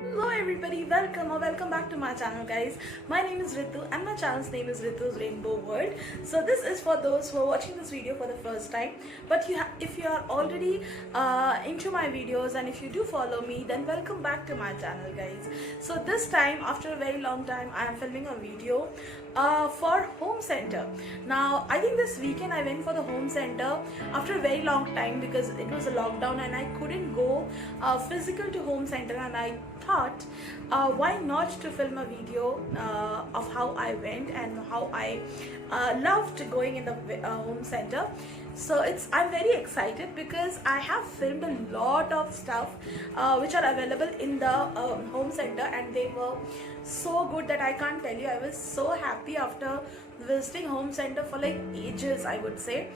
Hello everybody, welcome back to my channel guys. My name is Ritu and my channel's name is Ritu's Rainbow World. So this is for those who are watching this video for the first time, but if you are already into my videos and if you do follow me, then welcome back to my channel guys. So this time, after a very long time, I am filming a video for home center. Now I think this weekend I went for the home center after a very long time because it was a lockdown and I couldn't go physical to home center, and I thought why not to film a video of how I went and how I loved going in the home center. So I'm very excited because I have filmed a lot of stuff which are available in the home center, and they were so good that I can't tell you. I was so happy after visiting home center for like ages, I would say.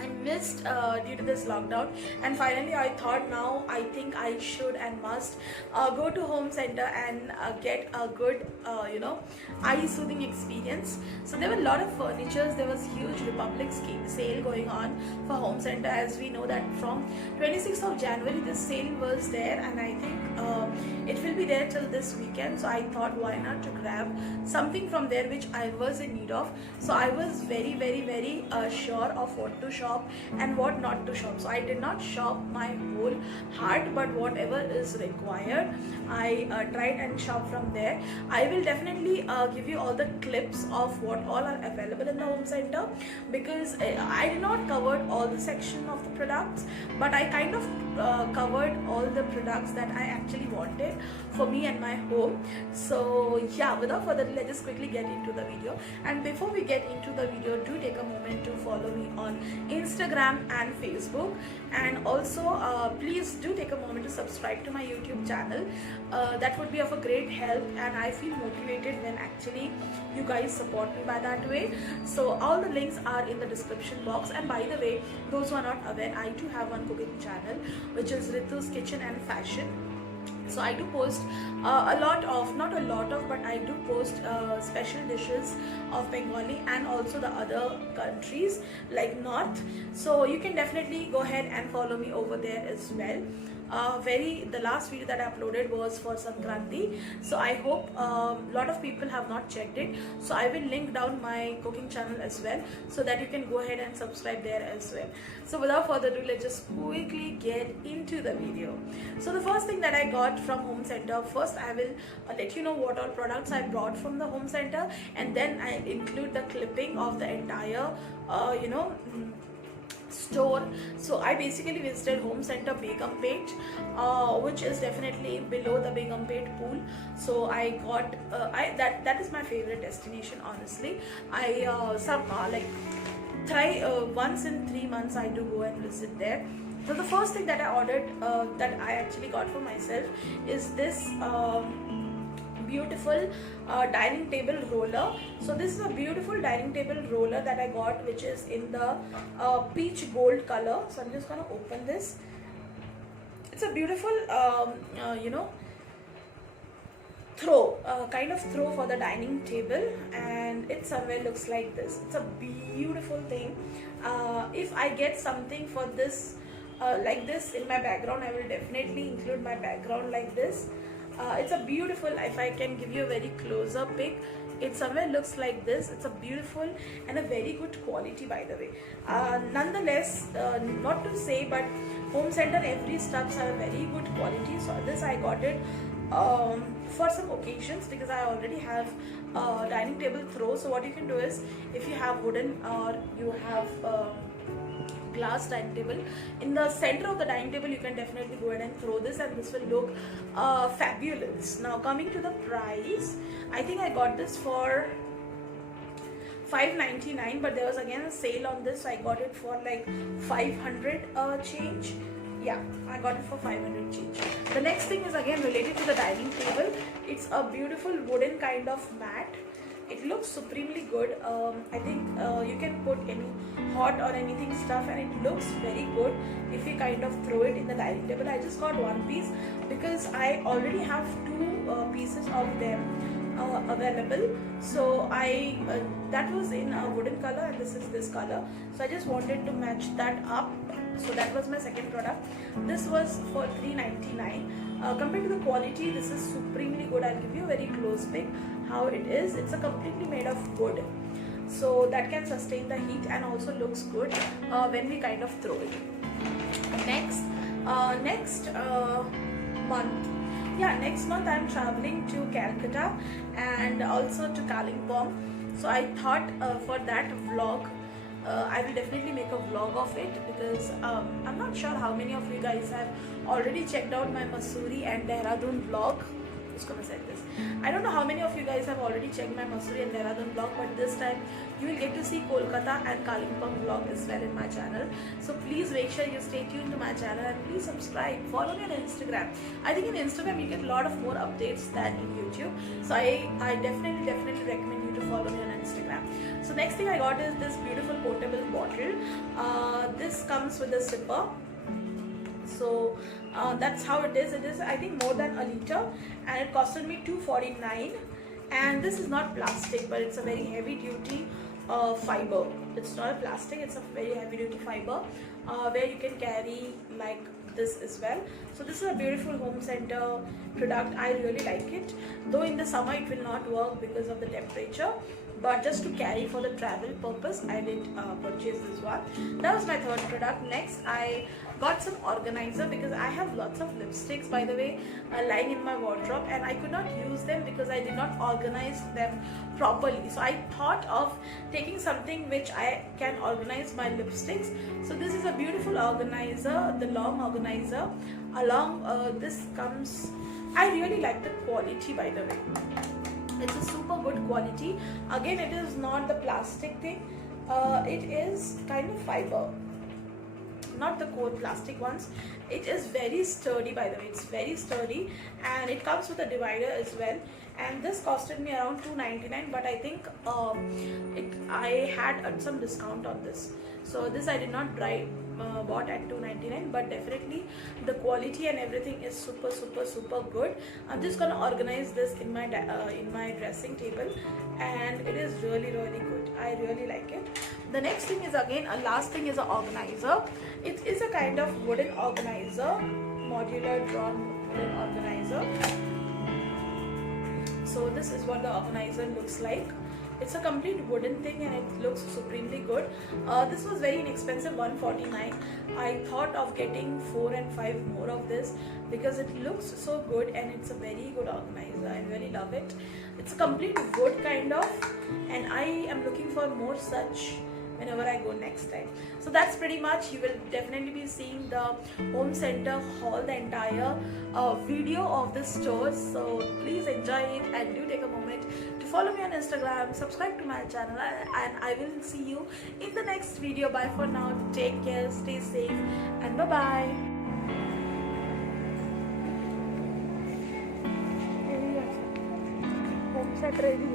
I missed due to this lockdown, and finally I thought now I think I should and must go to home center and get a good eye soothing experience. So there were a lot of furnitures. There was huge Republic sale going on for home center. As we know that from 26th of January this sale was there, and I think it will be there till this weekend. So I thought why not to grab something from there which I was in need of. So I was very sure of what to shop and what not to shop. So I did not shop my whole heart, but whatever is required I tried and shop from there. I will definitely give you all the clips of what all are available in the home center, because I did not cover all the section of the products, but I kind of covered all the products that I actually wanted for me and my home. So yeah, without further ado, let's just quickly get into the video. And before we get into the video, do take a moment to follow me on Instagram and Facebook, and also please do take a moment to subscribe to my YouTube channel. That would be of a great help, and I feel motivated when actually you guys support me by that way. So all the links are in the description box. And by the way, those who are not aware, I do have one cooking channel which is Ritu's Kitchen and Fashion. So I do post not a lot of, but I do post special dishes of Bengali and also the other countries like North. So you can definitely go ahead and follow me over there as well. The last video that I uploaded was for Sankranti, so I hope a lot of people have not checked it. So I will link down my cooking channel as well, so that you can go ahead and subscribe there as well. So without further ado, let's just quickly get into the video. So the first thing that I got from home center, first I will let you know what all products I brought from the home center, and then I include the clipping of the entire store. So I basically visited home center Begumpet, which is definitely below the Begumpet pool. So I got that is my favorite destination, honestly. I try once in 3 months I do go and visit there. So the first thing that I ordered, that I actually got for myself, is this beautiful dining table roller. So this is a beautiful dining table roller that I got, which is in the peach gold color. So I'm just gonna open this. It's a beautiful kind of throw for the dining table, and it somewhere looks like this. It's a beautiful thing. If I get something for this like this in my background, I will definitely include my background like this. It's a beautiful, if I can give you a very close-up pic, it somewhere looks like this. It's a beautiful and a very good quality, by the way. Nonetheless, not to say, but home center every stuffs are very good quality. So this I got it for some occasions, because I already have dining table throw. So what you can do is, if you have wooden or you have glass dining table, in the center of the dining table you can definitely go ahead and throw this, and this will look fabulous. Now coming to the price, I think I got this for $5.99, but there was again a sale on this, so I got it for like 500 change. Yeah, I got it for 500 change. The next thing is again related to the dining table. It's a beautiful wooden kind of mat. It looks supremely good. I think you can put any hot or anything stuff, and it looks very good if you kind of throw it in the dining table. I just got one piece because I already have two pieces of them available. So I that was in a wooden color, and this is this color. So I just wanted to match that up. So that was my second product. This was for $3.99. Compared to the quality, this is supremely good. I'll give you a very close pic how it is. It's a completely made of wood, so that can sustain the heat and also looks good when we kind of throw it. Next month, next month I'm traveling to Calcutta and also to Kalimpong. So I thought for that vlog, I will definitely make a vlog of it, because I'm not sure how many of you guys have already checked out my Mussoorie and Dehradun vlog. Just gonna say this. I don't know how many of you guys have already checked my Mussoorie and Dehradun vlog, but this time you will get to see Kolkata and Kalimpong vlog as well in my channel. So please make sure you stay tuned to my channel and please subscribe. Follow me on Instagram. I think in Instagram you get a lot of more updates than in YouTube. So I definitely recommend you to follow me on Instagram. So next thing I got is this beautiful portable bottle. This comes with a zipper. So that's how it is. It is, I think, more than a liter, and it costed me $2.49. And this is not plastic, but it's a very heavy duty fiber. It's not a plastic, it's a very heavy duty fiber where you can carry like this as well. So this is a beautiful home center product. I really like it, though in the summer it will not work because of the temperature, but just to carry for the travel purpose, I did purchase this one. That was my third product. Next, I got some organizer, because I have lots of lipsticks, by the way, lying in my wardrobe, and I could not use them because I did not organize them properly. So I thought of taking something which I can organize my lipsticks. So this is a beautiful organizer, the long organizer. Along this comes, I really like the quality, by the way. It's a super good quality. Again, it is not the plastic thing. It is kind of fiber, not the cold plastic ones. It is very sturdy, by the way. It's very sturdy, and it comes with a divider as well. And this costed me around $2.99, but I think I had some discount on this. So this I did not bought at $2.99, but definitely the quality and everything is super good. I'm just gonna organize this in my dressing table, and it is really good. I really like it. The next thing is, again, last thing is an organizer. It is a kind of wooden organizer, modular drawn wooden organizer. So this is what the organizer looks like. It's a complete wooden thing and it looks supremely good. This was very inexpensive, $1.49. I thought of getting 4 and 5 more of this because it looks so good and it's a very good organizer. I really love it. It's a complete wood kind of, and I am looking for more such whenever I go next time. So that's pretty much. You will definitely be seeing the home center haul, the entire video of the store. So please enjoy it and do take a moment to follow me on Instagram, subscribe to my channel, and I will see you in the next video. Bye for now. Take care, stay safe, and bye bye. Home set ready.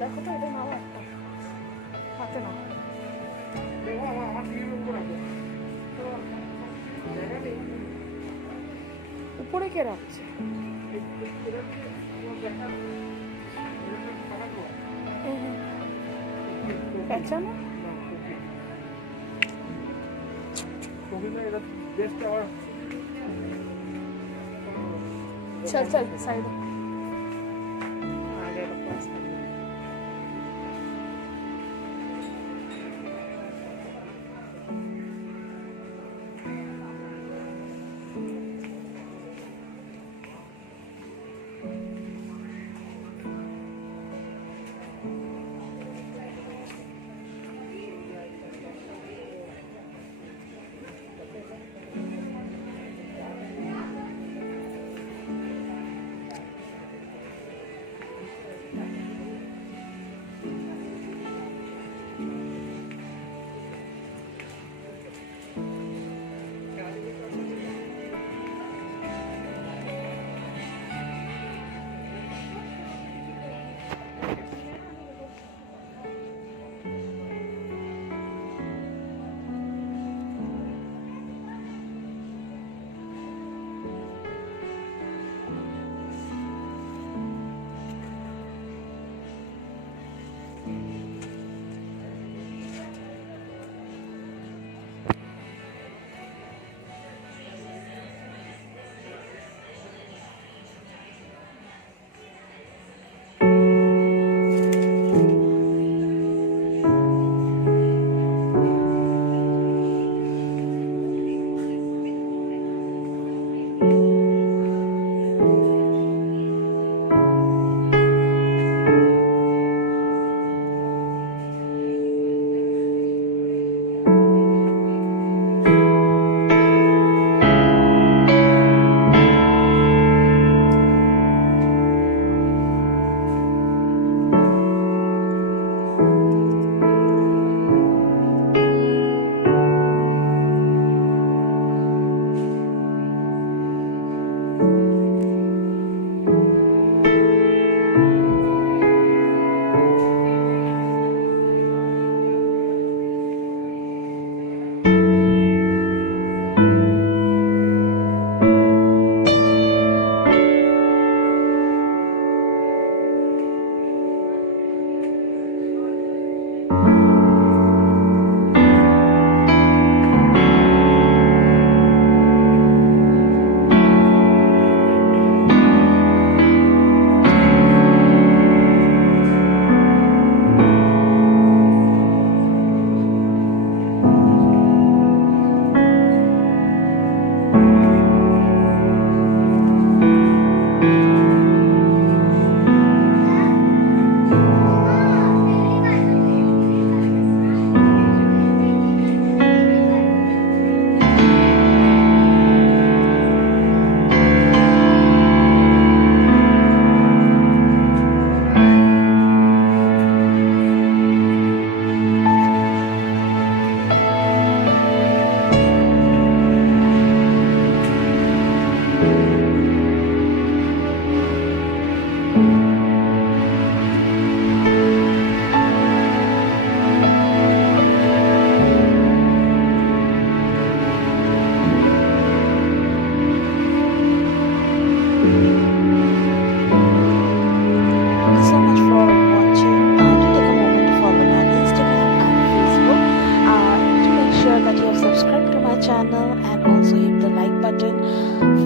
দেখো তো এটা নাও একটা হাতে নাও উপরে কে রাখছে পেঁচানো चल चल side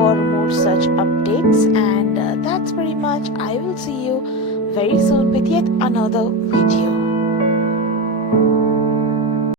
for more such updates, and that's pretty much. I will see you very soon with yet another video.